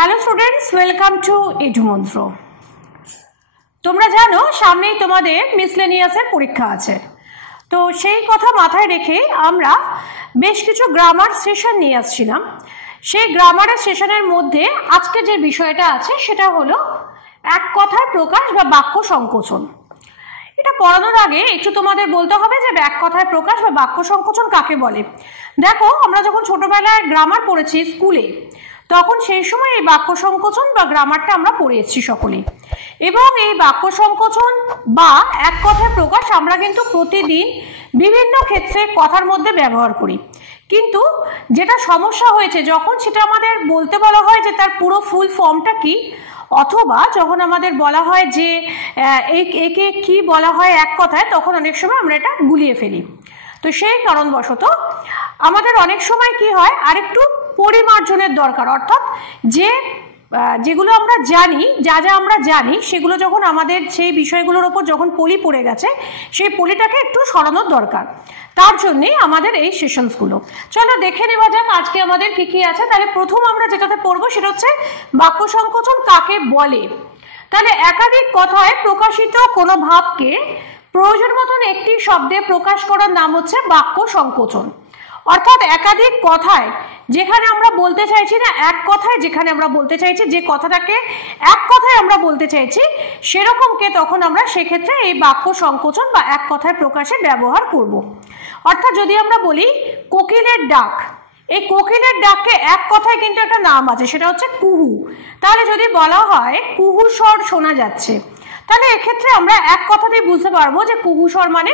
Hello students, welcome to Edumantra. তোমরা জানো সামনেই তোমাদের মিসলেনিয়াসের পরীক্ষা আছে, তো সেই কথা মাথায় রেখে আমরা বেশ কিছু গ্রামার সেশন নিয়ে আসছিলাম। সেই গ্রামারের সেশনের মধ্যে আজকে যে বিষয়টা আছে সেটা হলো এক কথার প্রকাশ বা বাক্য সংকোচন। এটা পড়ানোর আগে একটু তোমাদের বলতে হবে যে এক কথায় প্রকাশ বা বাক্য সংকোচন কাকে বলে। দেখো, আমরা যখন ছোটবেলায় গ্রামার পড়েছি স্কুলে, তখন সেই সময় এই বাক্য সংকোচন বা গ্রামারটা আমরা পড়ে এসেছি সকলেই। এবং এই বাক্য সংকোচন বা এক কথায় প্রকাশ আমরা কিন্তু প্রতিদিন বিভিন্ন ক্ষেত্রে কথার মধ্যে ব্যবহার করি। কিন্তু যেটা সমস্যা হয়েছে, যখন সেটা আমাদের বলতে বলা হয় যে তার পুরো ফুল ফর্মটা কি, অথবা যখন আমাদের বলা হয় যে একে কি বলা হয় এক কথায়, তখন অনেক সময় আমরা এটা গুলিয়ে ফেলি। তো সেই কারণবশত আমাদের অনেক সময় কি হয়, আরেকটু পরিমার্জনের দরকার। অর্থাৎ যেগুলো আমরা জানি, যা আমরা জানি, সেগুলো যখন আমাদের সেই বিষয়গুলোর ওপর যখন পলি পড়ে গেছে, সেই পলিটাকে একটু সরানোর দরকার। তার জন্যেই আমাদের এই সেশনসগুলো। চলো দেখে নেওয়া যাক আজকে আমাদের কি কি আছে। তাহলে প্রথম আমরা যেটাতে পড়বো সেটা হচ্ছে বাক্য সংকোচন কাকে বলে। তাহলে একাধিক কথায় প্রকাশিত কোনো ভাবকে প্রয়োজন মতন একটি শব্দে প্রকাশ করার নাম হচ্ছে বাক্য সংকোচন। অর্থাৎ একাধিক কথায় যেখানে আমরা বলতে চাইছি না, এক কথায় যেখানে আমরা বলতে চাইছি, যে কথাটাকে এক কথায় আমরা বলতে চাইছি, সেরকমকে তখন আমরা সেক্ষেত্রে এই বাক্য সংকোচন বা এক কথায় প্রকাশে ব্যবহার করব। অর্থাৎ যদি আমরা বলি কোকিলের ডাক, এই কোকিলের ডাককে এক কথায় কিন্তু একটা নাম আছে, সেটা হচ্ছে কুহু। তাহলে যদি বলা হয় কুহু স্বর শোনা যাচ্ছে, তাহলে এক্ষেত্রে আমরা এক কথাতেই বুঝতে পারবো যে কুহুস্বর মানে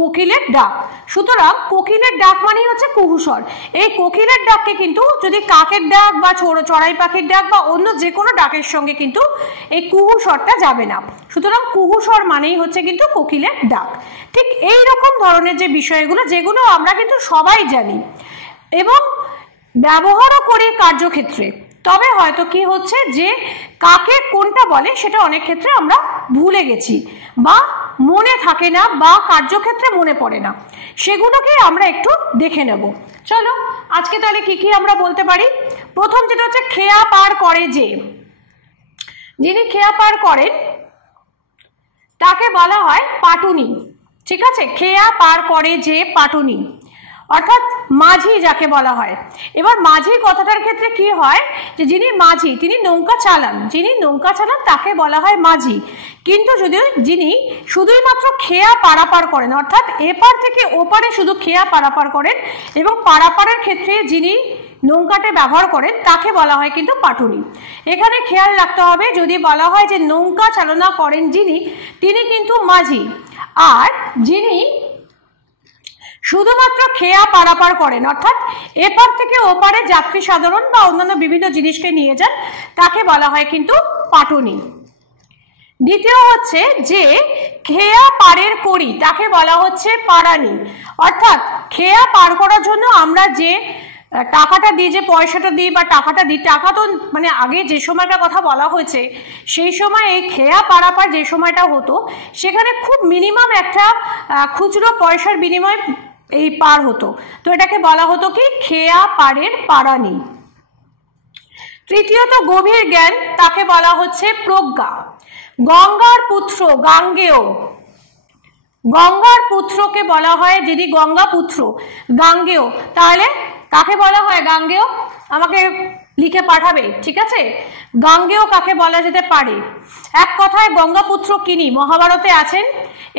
কোকিলের ডাক। সুতরাং কোকিলের ডাক মানেই হচ্ছে কুহুস্বর। এই কোকিলের ডাককে কিন্তু যদি কাকের ডাক বা চড়াই পাখির ডাক বা অন্য যে কোনো ডাকের সঙ্গে কিন্তু এই কুহুস্বরটা যাবে না। সুতরাং কুহুস্বর মানেই হচ্ছে কিন্তু কোকিলের ডাক। ঠিক এই রকম ধরনের যে বিষয়গুলো, যেগুলো আমরা কিন্তু সবাই জানি এবং ব্যবহারও করি কার্যক্ষেত্রে, তবে হয়তো কি হচ্ছে যে কাকে কোনটা বলে সেটা অনেক ক্ষেত্রে আমরা ভুলে গেছি বা মনে থাকে না বা কার্যক্ষেত্রে মনে পড়ে না, সেগুলোকে আমরা একটু দেখে নেব। চলো আজকে তাহলে কি কি আমরা বলতে পারি। প্রথম যেটা হচ্ছে খেয়া পার করে যে, যিনি খেয়া পার করেন তাকে বলা হয় পাটুনি। ঠিক আছে, খেয়া পার করে যে পাটুনি, অর্থাৎ মাঝি যাকে বলা হয়। এবার মাঝি কথাটার ক্ষেত্রে কি হয় যে যিনি মাঝি তিনি নৌকা চালান, যিনি নৌকা চালান তাকে বলা হয় মাঝি। কিন্তু যদি যিনি শুধুই মাত্র খেয়া পারাপার করেন, অর্থাৎ এপার থেকে ওপারে শুধু খেয়া পারাপার করেন এবং পারাপারের ক্ষেত্রে যিনি নৌকাতে ব্যবহার করেন, তাকে বলা হয় কিন্তু পাটুনি। এখানে খেয়াল রাখতে হবে, যদি বলা হয় যে নৌকা চালনা করেন যিনি, তিনি কিন্তু মাঝি। আর যিনি শুধুমাত্র খেয়া পারাপার করেন, অর্থাৎ এপার থেকে ওপারে যাত্রী সাধারণ বা অন্যান্য বিভিন্ন জিনিসকে নিয়ে যান, তাকে বলা হয় কিন্তু পাটুনি। দ্বিতীয় হচ্ছে যে খেয়া পারের করি, তাকে বলা হচ্ছে পারানি। অর্থাৎ খেয়া পার করার জন্য আমরা যে টাকাটা দিই, যে পয়সাটা দিই বা টাকাটা দিই, টাকা তো মানে আগে যে সময়টার কথা বলা হয়েছে, সেই সময় এই খেয়া পারাপার যে সময়টা হতো, সেখানে খুব মিনিমাম একটা খুচরো পয়সার বিনিময়ে এই পার হতো। তো এটাকে বলা হতো কি খেয়া পারের পারানি। তৃতীয়ত গভীর জ্ঞান, তাকে বলা হচ্ছে প্রজ্ঞা। গঙ্গার পুত্র গাঙ্গেয়, গঙ্গার পুত্রকে বলা হয়, যদি গঙ্গা পুত্র গাঙ্গেয়, তাহলে কাকে বলা হয় গাঙ্গেয়? আমাকে লিখে পাঠাবে, ঠিক আছে। গাঙ্গেয় কাকে বলা যেতে পারে? এক কথায় গঙ্গাপুত্র কিনি মহাভারতে আছেন,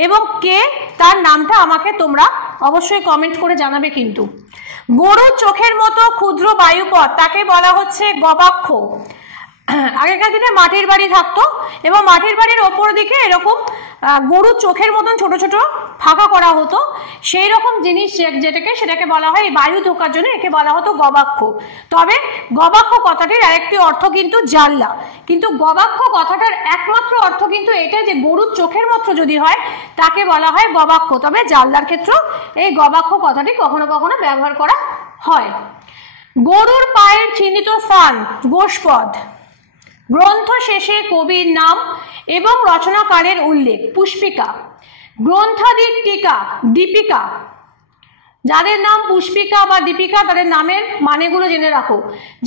এবং কে তার নামটা আমাকে তোমরা অবশ্যই কমেন্ট করে জানাবে কিন্তু। গরুর চোখের মতো ক্ষুদ্র বায়ুপথ, তাকে বলা হচ্ছে গবাক্ষ। আগেকার দিনে মাটির বাড়ি থাকতো এবং মাটির বাড়ির ওপর দিকে এরকম গরুর চোখের মতন ছোট ছোট ফাঁকা করা হতো, সেই রকম জিনিস সেটাকে বলা হয় বায়ু ঢোকার জন্য, একে বলা হতো গবাক্ষ। তবে গবাক্ষ কথাটির আরেকটি অর্থ কিন্তু জাল্লা। কিন্তু গবাক্ষ কথাটার একমাত্র অর্থ কিন্তু এটা যে গরুর চোখের মতো যদি হয় তাকে বলা হয় গবাক্ষ। তবে জাল্লার ক্ষেত্রেও এই গবাক্ষ কথাটি কখনো কখনো ব্যবহার করা হয়। গরুর পায়ের চিহ্নিত স্থান গোষ্পদ। গ্রন্থ শেষে কবির নাম এবং রচনাকারের উল্লেখ পুষ্পিকা। গ্রন্থাদির টিকা দীপিকা। যাদের নাম পুষ্পিকা বা দীপিকা তাদের নামের মানেগুলো জেনে রাখো।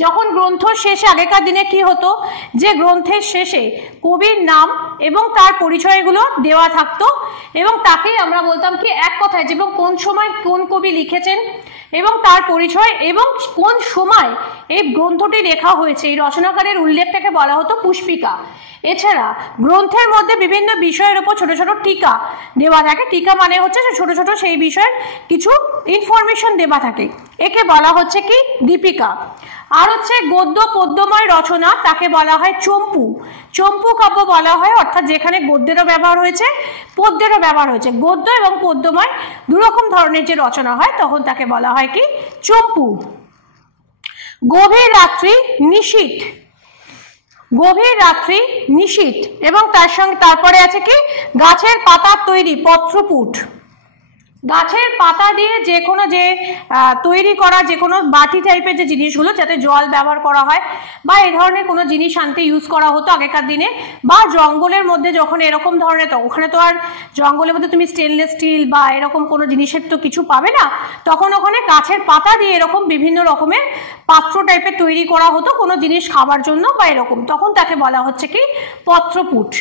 যখন গ্রন্থ শেষে আগেকার দিনে কি হতো, যে গ্রন্থের শেষে কবির নাম এবং তার পরিচয়গুলো দেওয়া থাকতো এবং তাকেই আমরা বলতাম কি এক কথায় যে কোন সময় কোন কবি লিখেছেন এবং তার পরিচয় এবং কোন সময় এই গ্রন্থটি লেখা হয়েছে, এই রচনাকারের উল্লেখটাকে বলা হতো পুষ্পিকা। এছাড়া গ্রন্থের মধ্যে বিভিন্ন বিষয়ের উপর ছোট ছোট টিকা দেওয়া থাকে। টিকা মানে হচ্ছে যে ছোট ছোট সেই বিষয়ের কিছু ইনফরমেশন দেওয়া থাকে, একে বলা হচ্ছে কি দীপিকা। আর হচ্ছে গদ্য পদ্যময় রচনা, তাকে বলা হয় চম্পু। চম্পু কাব্য বলা হয়, অর্থাৎ যেখানে গদ্যেরও ব্যবহার হয়েছে পদ্যেরও ব্যবহার হয়েছে, গদ্য এবং পদ্যময় দুরকম ধরনের যে রচনা হয় তখন তাকে বলা হয় কি চম্পু। গভীর রাত্রি নিশীথ, গভীর রাত্রি নিশীথ এবং তার সঙ্গে তারপরে আছে কি গাছের পাতার তৈরি পত্রপুট। গাছের পাতা দিয়ে যে কোনো যে তৈরি করা যে কোনো বাটি টাইপের যে জিনিসগুলো যাতে জল ব্যবহার করা হয় বা এই ধরনের কোনো জিনিস আনতে ইউজ করা হতো আগেকার দিনে, বা জঙ্গলের মধ্যে যখন এরকম ধরনের, তো ওখানে তো আর জঙ্গলের মধ্যে তুমি স্টেনলেস স্টিল বা এরকম কোনো জিনিসের তো কিছু পাবে না, তখন ওখানে গাছের পাতা দিয়ে এরকম বিভিন্ন রকমের পাত্র টাইপের তৈরি করা হতো কোনো জিনিস খাবার জন্য বা এরকম, তখন তাকে বলা হচ্ছে কি পত্রপুট।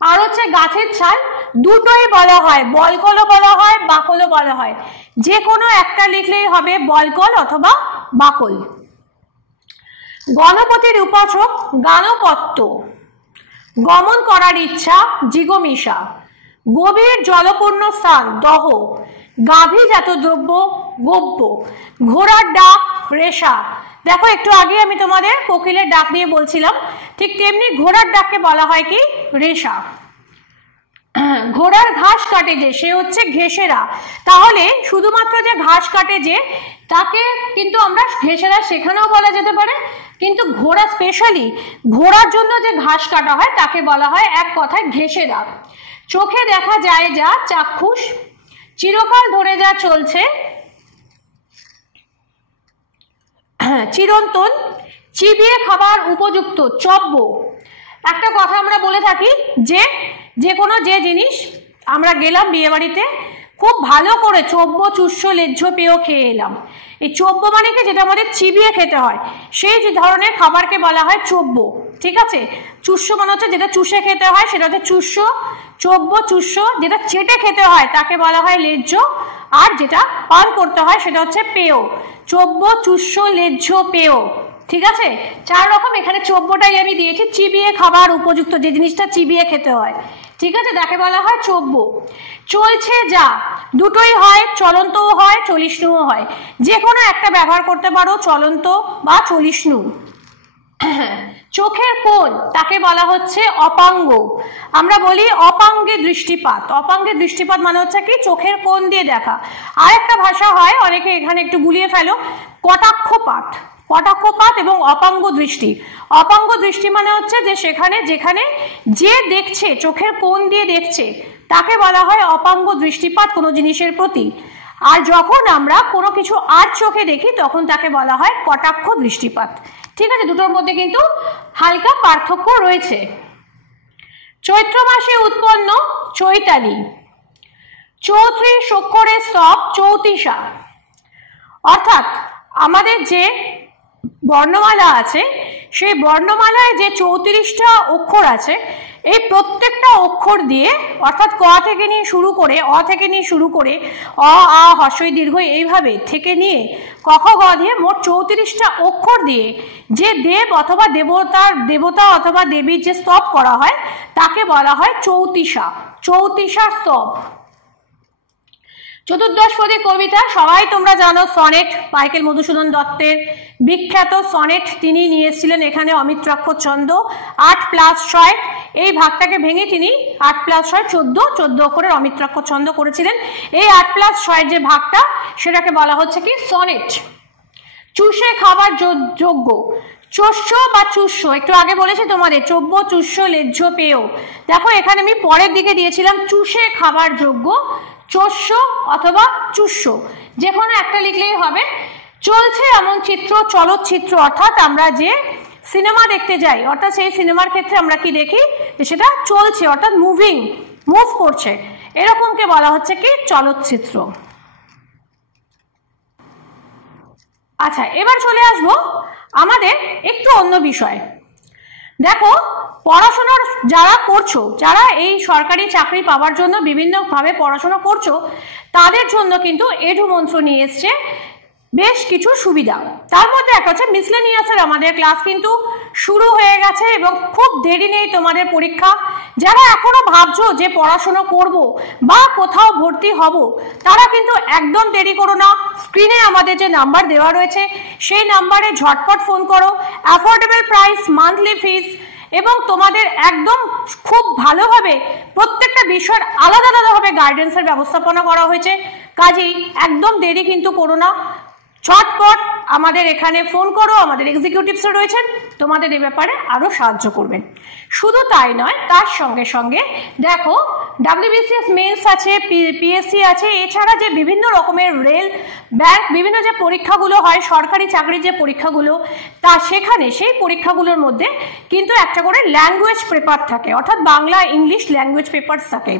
আর হচ্ছে গাছের ছাল, দুটোই বলা হয়, বলকলও বলা হয় বাকলও বলা হয়, যে কোনো একটা লিখলেই হবে বলকল অথবা বাকল। গণপতির উপাসক গানপত্য, গমন করার ইচ্ছা জিগমিষা, গভীর জলপূর্ণ স্থান দহ, গাভীজাত দ্রব্য গব্য, ঘোড়ার ডাক রেশা। দেখো একটু আগে আমি তোমাদের কোকিলের ডাক নিয়ে বলছিলাম, ঠিক তেমনি ঘোড়ার ডাককে বলা হয় কি রেশা। ঘোড়ার ঘাস কাটে যে সে হচ্ছে ঘেষেরা, তাহলে শুধুমাত্র যে ঘাস কাটে যে তাকে কিন্তু আমরা ঘেষেরা সেখানেও বলা যেতে পারে, কিন্তু ঘোড়া স্পেশালি ঘোড়ার জন্য যে ঘাস কাটা হয় তাকে বলা হয় এক কথায় ঘেষেরা। চোখে দেখা যায় যা চাক্ষুষ, চিরকাল ধরে যা চলছে চিরন্তন, চিবিয়ে খাবার উপযুক্ত চব্য। একটা কথা আমরা বলে থাকি যে কোনো যে জিনিস আমরা গেলাম বিয়ে বাড়িতে, খুব ভালো করে চব্য চুষ্য লেজ্জ পেয়েও খেয়ে এলাম। এই চব্য মানে কি যেটা আমাদের চিবিয়ে খেতে হয়, সেই যে ধরনের খাবারকে বলা হয় চব্য, ঠিক আছে। চুষ্য মানে হচ্ছে যেটা চুষে খেতে হয় সেটা হচ্ছে চুষ্য, চব্য চুষ্য যেটা চেটে খেতে হয় তাকে বলা হয় লেজ্জ, আর যেটা পান করতে হয় সেটা হচ্ছে পেয়। চব্য চুষ্য লেজ্জ পেয়, ঠিক আছে। চার রকম, এখানে চব্যটাই আমি দিয়েছি, চিবিয়ে খাবার উপযুক্ত যে জিনিসটা চিবিয়ে খেতে হয়, ঠিক আছে, তাকে বলা হয় চব্য। চলছে যা, দুটোই হয়, চলন্তও হয় চলিষ্ণুও হয়, যে কোনো একটা ব্যবহার করতে পারো, চলন্ত বা চলিষ্ণু। চোখের কোণ তাকে বলা হচ্ছে অপাঙ্গ, আমরা বলি অপাঙ্গে দৃষ্টিপাত। অপাঙ্গে দৃষ্টিপাত মানে হচ্ছে কি চোখের কোণ দিয়ে দেখা। আর একটা ভাষা হয়, অনেকে এখানে একটু গুলিয়ে ফেলো, কটাক্ষপাত। কটাক্ষপাত এবং অপাঙ্গ দৃষ্টি। অপাঙ্গ দৃষ্টি মানে হচ্ছে যে সেখানে যেখানে যে দেখছে চোখের কোণ দিয়ে দেখছে তাকে বলা হয় অপাঙ্গ দৃষ্টিপাত কোনো জিনিসের প্রতি। আর যখন আমরা কোনো কিছু আর চোখে দেখি তখন তাকে বলা হয় কটাক্ষ দৃষ্টিপাত, ঠিক আছে। দুটোর মধ্যে কিন্তু হালকা পার্থক্য রয়েছে। চৈত্র মাসে উৎপন্ন চৈতালি, 34 অক্ষরের স্তব 34। অর্থাৎ আমাদের যে বর্ণমালা আছে সেই বর্ণমালায় যে 34টা অক্ষর আছে, এই প্রত্যেকটা অক্ষর দিয়ে অর্থাৎ ক থেকে নিয়ে শুরু করে অ থেকে নিয়ে শুরু করে অ আ হ্রস্বই দীর্ঘ এইভাবে থেকে নিয়ে ক খ গ দিয়ে মোট 34টা অক্ষর দিয়ে যে দেব অথবা দেবতা অথবা দেবীর যে স্তব করা হয় তাকে বলা হয় চৌতিসা, চৌতিসা স্তব। চতুর্দশপদী কবিতা সবাই তোমরা জানো, সনেট মাইকেল মধুসূদন দত্তের বিখ্যাত সনেট, তিনি নিয়ে এসেছিলেন এখানে অমিত্রাক্ষর ছন্দ 8+6, এই ভাগটাকে ভেঙে তিনি 8+6 14 অক্ষরের অমিত্রাক্ষর ছন্দ করেছিলেন। এই 8+6 যে ভাগটা সেটাকে বলা হচ্ছে কি সনেট। চুষে খাবার যোগ্য, চোষ্য বা চুষ্য, একটু আগে বলেছি তোমাদের চব্য চুষ্য লেজ্জ পেয়। দেখো এখানে আমি পরের দিকে দিয়েছিলাম চুষে খাবার যোগ্য, চোষ্য অথবা চুষ্য, যে কোনো একটা লিখলেই হবে। চলছে এমন চিত্র চলচ্চিত্র, অর্থাৎ আমরা যে সিনেমা দেখতে যাই অর্থাৎ সেই সিনেমার ক্ষেত্রে আমরা কি দেখি যে সেটা চলছে অর্থাৎ মুভ করছে, এরকমকে বলা হচ্ছে কি চলচ্চিত্র। আচ্ছা, এবার চলে আসবো আমাদের একটু অন্য বিষয়। দেখো, পড়াশোনার যারা করছো, যারা এই সরকারি চাকরি পাওয়ার জন্য বিভিন্নভাবে পড়াশোনা করছো, তাদের জন্য কিন্তু এডু মন্ত্র নিয়ে এসছে বেশ কিছু সুবিধা। তার মধ্যে একটা হচ্ছে মিসলেনিয়াসের আমাদের ক্লাস কিন্তু শুরু হয়ে গেছে এবং খুব দেরি নেই তোমাদের পরীক্ষা। যারা এখনো ভাবছো যে পড়াশোনা করব বা কোথাও ভর্তি হব, তারা কিন্তু একদম দেরি করো না। স্ক্রিনে আমাদের যে নাম্বার দেওয়া রয়েছে সেই নাম্বারে ঝটপট ফোন করো। অ্যাফোর্ডেবল প্রাইস, মান্থলি ফিস এবং তোমাদের একদম খুব ভালোভাবে প্রত্যেকটা বিষয়ের আলাদা আলাদাভাবে গাইডেন্সের ব্যবস্থাপনা করা হয়েছে। কাজেই একদম দেরি কিন্তু করো না, ঝটপট আমাদের এখানে ফোন করো। আমাদের এক্সিকিউটিভস রয়েছেন, তোমাদের এই ব্যাপারে আরো সাহায্য করবেন। শুধু তাই নয়, তার সঙ্গে সঙ্গে দেখো WBCS মেন্স আছে, PSC আছে, এছাড়া যে বিভিন্ন রকমের রেল, ব্যাংক, বিভিন্ন যে পরীক্ষাগুলো হয়, সরকারি চাকরির যে পরীক্ষাগুলো, তা সেখানে সেই পরীক্ষাগুলোর মধ্যে কিন্তু একটা করে ল্যাঙ্গুয়েজ পেপার থাকে, অর্থাৎ বাংলা ইংলিশ ল্যাঙ্গুয়েজ পেপারস থাকে।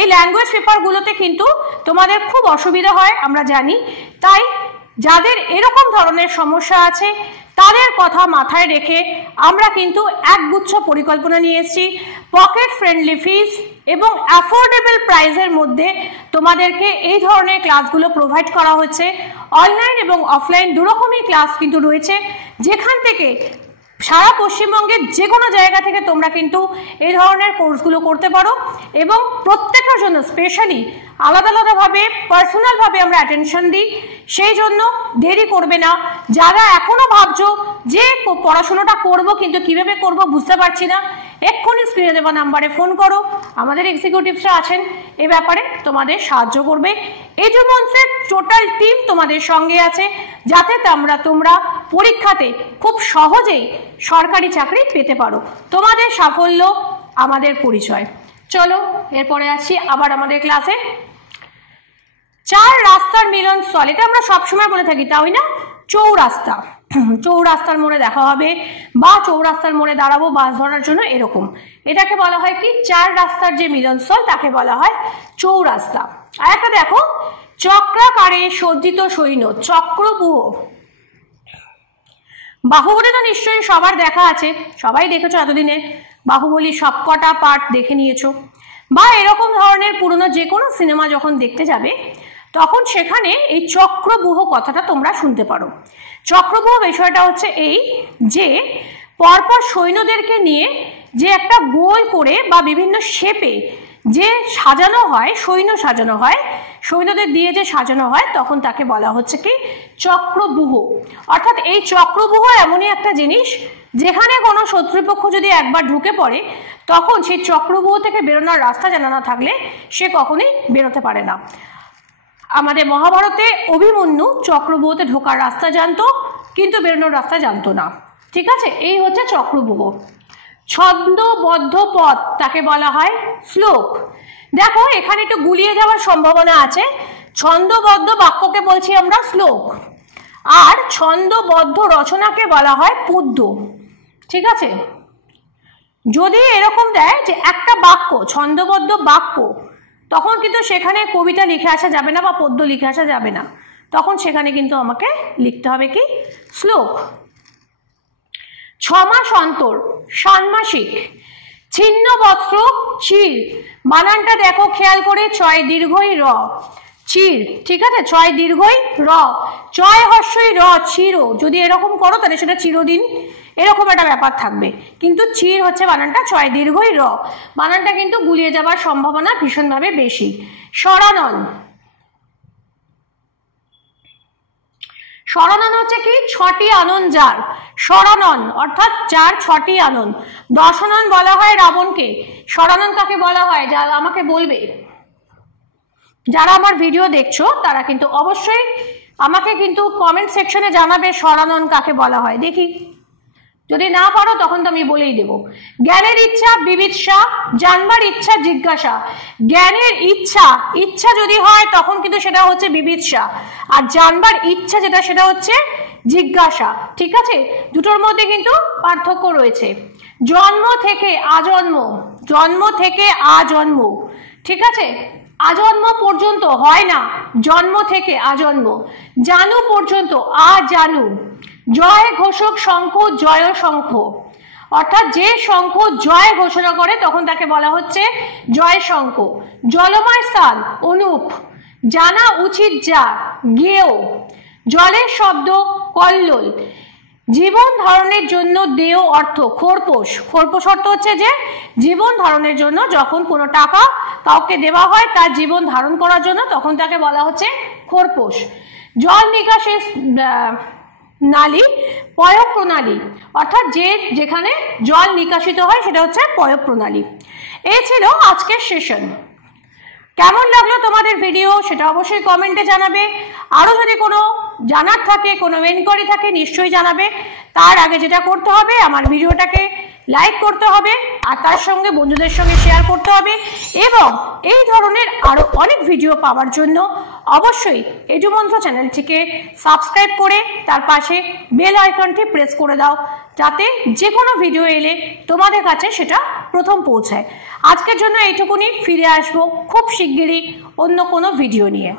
এই ল্যাঙ্গুয়েজ পেপারগুলোতে কিন্তু তোমাদের খুব অসুবিধা হয় আমরা জানি। তাই যাদের এরকম ধরনের সমস্যা আছে তাদের কথা মাথায় রেখে আমরা কিন্তু একগুচ্ছ পরিকল্পনা নিয়ে এসেছি। পকেট ফ্রেন্ডলি ফিস এবং অ্যাফোর্ডেবল প্রাইসের মধ্যে তোমাদেরকে এই ধরনের ক্লাসগুলো প্রোভাইড করা হচ্ছে। অনলাইন এবং অফলাইন দুরকমই ক্লাস কিন্তু রয়েছে, যেখান থেকে সারা পশ্চিমবঙ্গের যে কোনো জায়গা থেকে তোমরা কিন্তু এই ধরনের কোর্সগুলো করতে পারো এবং প্রত্যেকের জন্য স্পেশালি আলাদা আলাদাভাবে পার্সোনালভাবে আমরা অ্যাটেনশন দিই। সেই জন্য দেরি করবে না। যারা এখনো ভাবছো যে পড়াশোনাটা করব কিন্তু কিভাবে করব বুঝতে পারছি না, এক্ষুনি স্ক্রিনে দেওয়া নাম্বারে ফোন করো। আমাদের এক্সিকিউটিভসরা আছেন এ ব্যাপারে তোমাদের সাহায্য করবে। এডু মন্ত্রের টোটাল টিম তোমাদের সঙ্গে আছে, যাতে তোমরা পরীক্ষাতে খুব সহজেই সরকারি চাকরি পেতে পারো। তোমাদের সাফল্য আমাদের পরিচয়। চলো এরপরে আসছি আবার আমাদের ক্লাসে। 4 রাস্তার মিলনস্থল, এটা আমরা সবসময় বলে থাকি, তাই না? চৌরাস্তা, চৌরাস্তার মোড়ে দেখা হবে বা চৌরাস্তার মোড়ে দাঁড়াবো বাস ধরার জন্য, এরকম। এটাকে বলা হয় কি? 4 রাস্তার যে মিলনস্থল তাকে বলা হয় চৌরাস্তা। আর একটা দেখো, চক্রাকারে সজ্জিত সৈন্য, চক্রব্যূহ। বাহুবলী তো নিশ্চয়ই সবার দেখা আছে, সবাই দেখেছো এতদিনে, বাহুবলী সবকটা পার্ট দেখে নিয়েছো। বা এরকম ধরনের পুরনো যে কোনো সিনেমা যখন দেখতে যাবে তখন সেখানে এই চক্রব্যূহ কথাটা তোমরা শুনতে পারো। চক্রব্যূহ বিষয়টা হচ্ছে এই যে পরপর সৈন্যদেরকে নিয়ে যে একটা গোল করে বা বিভিন্ন শেপে যে সাজানো হয়, সৈন্য সাজানো হয়, সৈন্যদের দিয়ে যে সাজানো হয়, তখন তাকে বলা হচ্ছে কি? চক্রব্যূহ। অর্থাৎ এই চক্রব্যূহ এমনই একটা জিনিস যেখানে কোনো শত্রুপক্ষ যদি একবার ঢুকে পড়ে তখন সেই চক্রব্যূহ থেকে বেরোনোর রাস্তা জানা না থাকলে সে কখনোই বেরোতে পারে না। আমাদের মহাভারতে অভিমন্যু চক্রব্যূহতে ঢোকার রাস্তা জানতো কিন্তু বেরোনোর রাস্তা জানতো না। ঠিক আছে, এই হচ্ছে চক্রব্যূহ। ছন্দবদ্ধ পথ তাকে বলা হয় শ্লোক। দেখো এখানে একটু গুলিয়ে যাওয়ার সম্ভাবনা আছে। ছন্দবদ্ধ বাক্যকে বলছি আমরা শ্লোক, আর ছন্দবদ্ধ রচনাকে বলা হয় পদ্য। ঠিক আছে, যদি এরকম দেয় যে একটা বাক্য ছন্দবদ্ধ বাক্য, তখন কিন্তু সেখানে কবিতা লিখে আসা যাবে না বা পদ্য লিখে আসা যাবে না, তখন সেখানে কিন্তু আমাকে লিখতে হবে কি? শ্লোক। 6 মাস অন্তর, ষান্মাসিক। ছিন্ন বস্ত্র, চির। বানানটা দেখো খেয়াল করে, চয় দীর্ঘই র, চির। ঠিক আছে, চয় দীর্ঘই র, চয় হর্ষই র, চির। যদি এরকম করো তাহলে সেটা চিরদিন, এরকম একটা ব্যাপার থাকবে। কিন্তু চির হচ্ছে বানানটা চয় দীর্ঘই র, বানানটা কিন্তু গুলিয়ে যাওয়ার সম্ভাবনা ভীষণভাবে বেশি। সরানন, সরানন হচ্ছে কি? 6টি আনন যার। সরানন অর্থাৎ যার 6টি আনন। দশানন বলা হয় রাবণকে। সরানন কাকে বলা হয়? যা আমাকে বলবে, যারা আমার ভিডিও দেখছো তারা কিন্তু অবশ্যই আমাকে কিন্তু কমেন্ট সেকশনে জানাবে সরানন কাকে বলা হয়। দেখি, যদি না পারো তখন তো আমি বলেই দেব। জ্ঞানের ইচ্ছা বিবিৎসা, জানবার ইচ্ছা জিজ্ঞাসা। জ্ঞানের ইচ্ছা, ইচ্ছা যদি হয় তখন কিন্তু সেটা হচ্ছে বিবিৎসা, আর জানবার ইচ্ছা যেটা সেটা হচ্ছে জিজ্ঞাসা। ঠিক আছে, দুটোর মধ্যে কিন্তু পার্থক্য রয়েছে। জন্ম থেকে আজন্ম, জন্ম থেকে আজন্ম। ঠিক আছে, আজন্ম পর্যন্ত হয় না, জন্ম থেকে আজন্ম। জানু পর্যন্ত, আ জানু। জয় ঘোষক শঙ্খ, জয় শঙ্খ, অর্থাৎ যে শঙ্খ জয় ঘোষণা করে তখন তাকে বলা হচ্ছে জয় শঙ্খ। জলময় স্থান, অনুপ। জানা উচিত যা, জ্ঞেয়। জলের শব্দ, কল্লোল। জীবন ধারণের জন্য দেয় অর্থ, খোরপোশ। খোরপোশ অর্থ হচ্ছে যে জীবন ধারণের জন্য যখন কোনো টাকা কাউকে দেওয়া হয় তার জীবন ধারণ করার জন্য, তখন তাকে বলা হচ্ছে খোরপোশ। জল নিকাশের নালী, পয়ঃ প্রণালী, অর্থাৎ যেখানে জল নিকাশিত হয় সেটা হচ্ছে পয়ঃ প্রণালী। এই ছিল আজকের সেশন। কেমন লাগলো তোমাদের ভিডিও সেটা অবশ্যই কমেন্টে জানাবে। আরও যদি কোনো জানার থাকে, কোনো এনকোয়ারি থাকে, নিশ্চয়ই জানাবে। তার আগে যেটা করতে হবে, আমার ভিডিওটাকে লাইক করতে হবে আর তার সঙ্গে বন্ধুদের সঙ্গে শেয়ার করতে হবে। এবং এই ধরনের আরও অনেক ভিডিও পাওয়ার জন্য অবশ্যই এডুমন্ত্র চ্যানেলটিকে সাবস্ক্রাইব করে তার পাশে বেল আইকনটি প্রেস করে দাও, যাতে যে কোনো ভিডিও এলে তোমাদের কাছে সেটা প্রথম পৌঁছায়। আজকের জন্য এইটুকুনি, ফিরে আসবো খুব শিগগিরই অন্য কোনো ভিডিও নিয়ে।